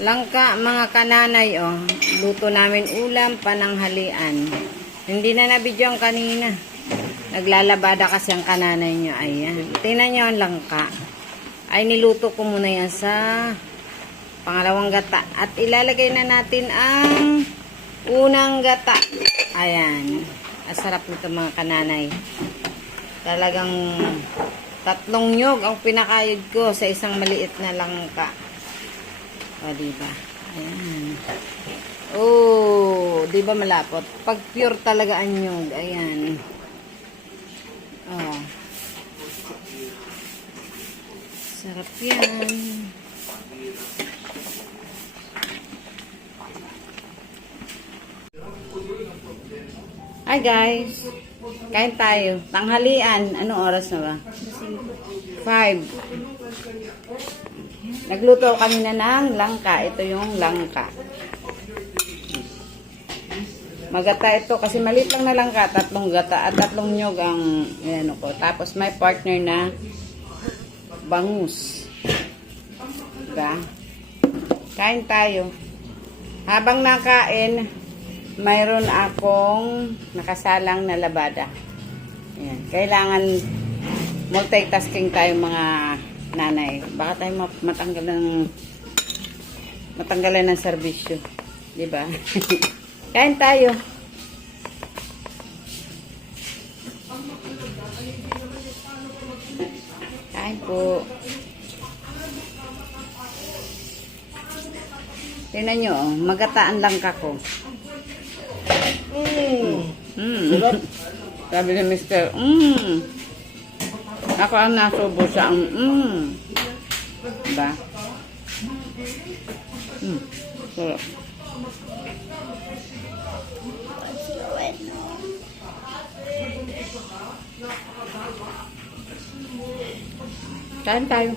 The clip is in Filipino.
Langka, mga kananay, oh. Luto namin ulam, pananghalian. Hindi na nabidyoan kanina. Naglalabada kasi ang kananay nyo. Ayan. Tingnan nyo ang langka. Ay, niluto ko muna yan sa pangalawang gata. At ilalagay na natin ang unang gata. Ayan. Asarap nito mga kananay. Talagang 3 nyog ang pinakayod ko sa isang maliit na langka. O, diba? Ayan. Oh, diba malapot? Pag pure talaga ang nyog. Ayan. Oh. Sarap yan. Hi guys. Kain tayo. Tanghalian. Anong oras na ba? 5. Nagluto kami na ng langka. Ito yung langka. Magata ito kasi maliit lang na langka. 3 gata at 3 nyog ang ano ko. Tapos may partner na bangus. Diba? Kain tayo. Habang nakain, mayroon akong nakasalang na labada. Ayan. Kailangan multitasking tayo mga nanay. Baka tayo matanggalan ng serbisyo. Diba? Kain tayo. Kain po. Tingnan nyo, oh, magataan lang kako. Sabi ni Mr. Ako ang nasubo sa diba? Sarap. Kain tayo.